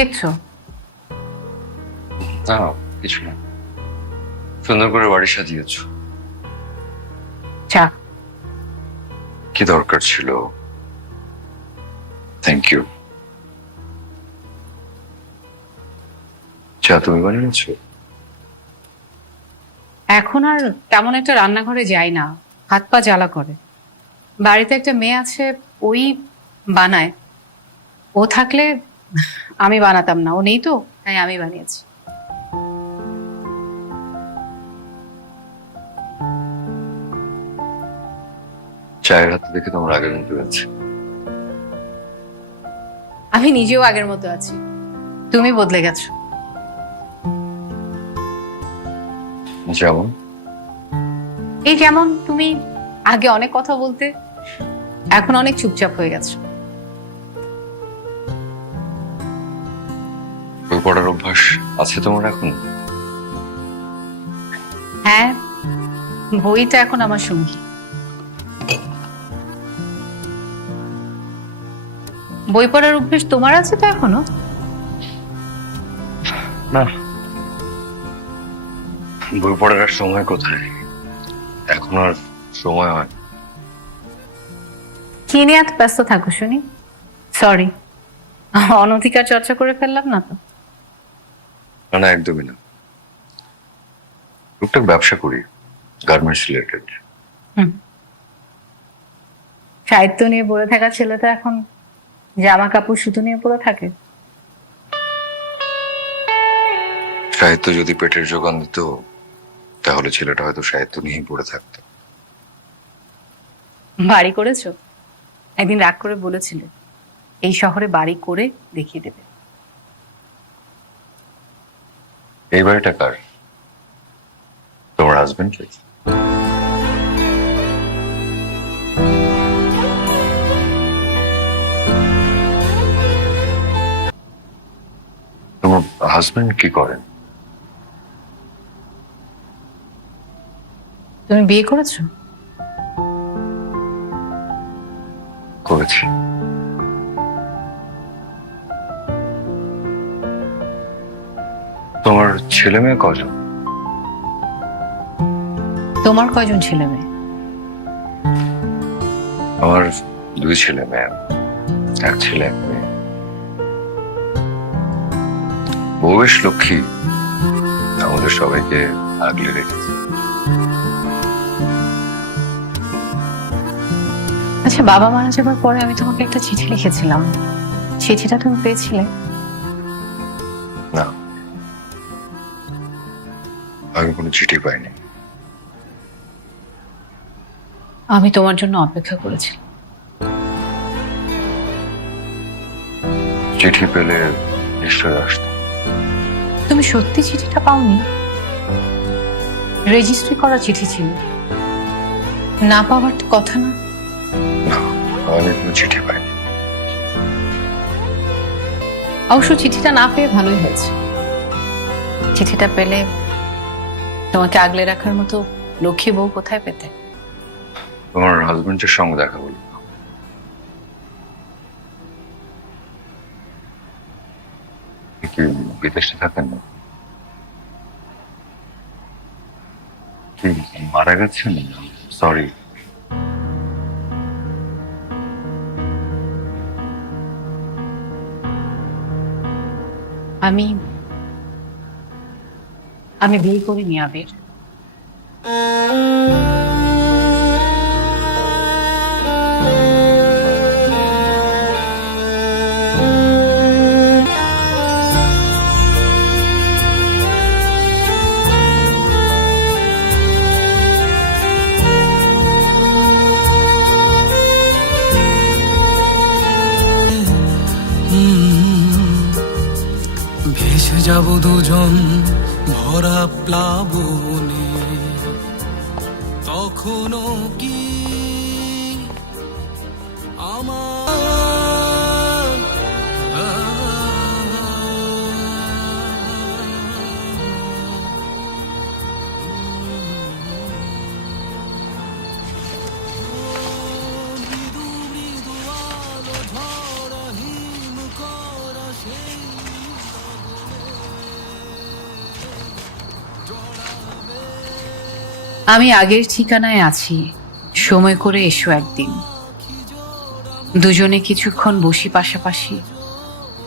দেখছো? না, কিছু না। সুন্দর করে বাড়ি সাজিয়েছ। চা। কি দরকার ছিল? Thank you. চা তুমি বানিয়েছো? এখন আর তেমন একটা রান্নাঘরে যাই না, হাত পা জ্বালা করে। বাড়িতে একটা মেয়ে আছে, ওই বানায়। ও থাকলে আমি বানাতাম না, ও নেই তো, তাই আমি বানিয়েছি। চায়ের হাতে দেখে তোমার আগের মতো আছে। আমি নিজেও আগের মতো আছি, তুমি বদলে গেছো। যেমন? এই যেমন তুমি আগে অনেক কথা বলতে, এখন অনেক চুপচাপ হয়ে গেছো। বই পড়ার অভ্যাস আছে তোমার এখন? হ্যাঁ, বইটা এখন আমার সঙ্গী। বই পড়ার অভ্যেস তোমার আছে তো এখনো? না, বই পড়ার আর সময় কোথায়? এখন আর সময় হয় না। কি নিয়ে এত ব্যস্ত থাকো শুনি? সরি, অনধিকার চর্চা করে ফেললাম না তো? না না, একদমই না। টুকটাক ব্যবসা করি, গার্মেন্টস রিলেটেড। হুম। সাহিত্য নিয়ে পড়ে থাকা ছেলেটা এখন জামা কাপড় সুতো নিয়ে পড়ে থাকে। সাহিত্য যদি পেটের যোগান দিত, তাহলে ছেলেটা হয়তো সাহিত্য নিয়েই পড়ে থাকতো। বাড়ি করেছো? একদিন রাগ করে বলেছিলে এই শহরে বাড়ি করে দেখিয়ে দেবে। এই বাড়িটা কার? তোমার হাজবেন্ড? তোমার হাজবেন্ড কি করেন? তুমি বিয়ে করেছো? করেছি। তোমার ছেলে মেয়ে কজন? তোমার কয়জন ছেলে মেয়ে? আমার 2 ছেলে মেয়ে, 1 ছেলে 1 মেয়ে। বউ বেশ লক্ষ্মী, আমাদের সবাইকে আগলে রেখেছে। আচ্ছা, বাবা মারা যাবার পরে আমি তোমাকে একটা চিঠি লিখেছিলাম, চিঠিটা তুমি পেয়েছিলে? না, আমি কোনো চিঠি পাইনি। আমি তোমার জন্য অপেক্ষা করেছিলাম। চিঠি পেলে নিশ্চয়ই আসতো। তুমি সত্যি চিঠিটা পাওনি? রেজিস্ট্রি করা চিঠি ছিল, না পাওয়ার তো কথা না। না, আমি কোনো চিঠি পাইনি। অবশ্য চিঠিটা না পেয়ে ভালোই হয়েছে। চিঠিটা পেলে তোমাকে আগলে রাখার মতো লক্ষ্মী বউ কোথায় পেতে? তোমার হাজবেন্ডের সঙ্গে দেখা বলো। কি বিদেশে থাকেন না? কি মারা গেছেন? সরি। আমি আমি বিয়ে করিনি আবির। ভেসে যাব দুজন ভরা প্লাবনে, তখনও কি আমার মৃদু মৃদু আলো ঝরা হিম করা সেই আমি আগের ঠিকানায় আছি, সময় করে এসো একদিন। দুজনে কিছুক্ষণ বসি পাশাপাশি,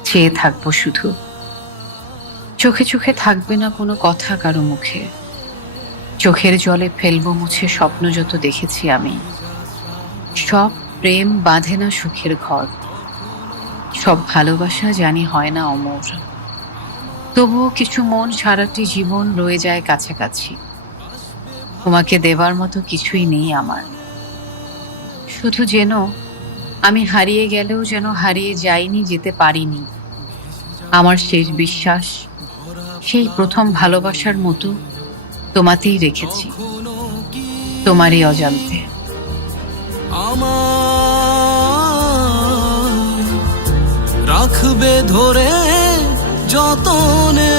চেয়ে থাকবো শুধু। চোখে চোখে থাকবে না কোনো কথা কারো মুখে, চোখের জলে ফেলবো মুছে স্বপ্ন যত দেখেছি আমি। সব প্রেম বাঁধে না সুখের ঘর, সব ভালোবাসা জানি হয় না অমর। তবুও কিছু মন সারাটি জীবন রয়ে যায় কাছাকাছি। তোমাকে দেবার মতো কিছুই নেই আমার, শুধু যেন আমি হারিয়ে গেলেও যেন হারিয়ে যাইনি, যেতে পারিনি। আমার শেষ বিশ্বাস সেই প্রথম ভালোবাসার মতো তোমাতেই রেখেছি, তোমারই অজান্তে। আমায় রাখবে ধরে যতনে,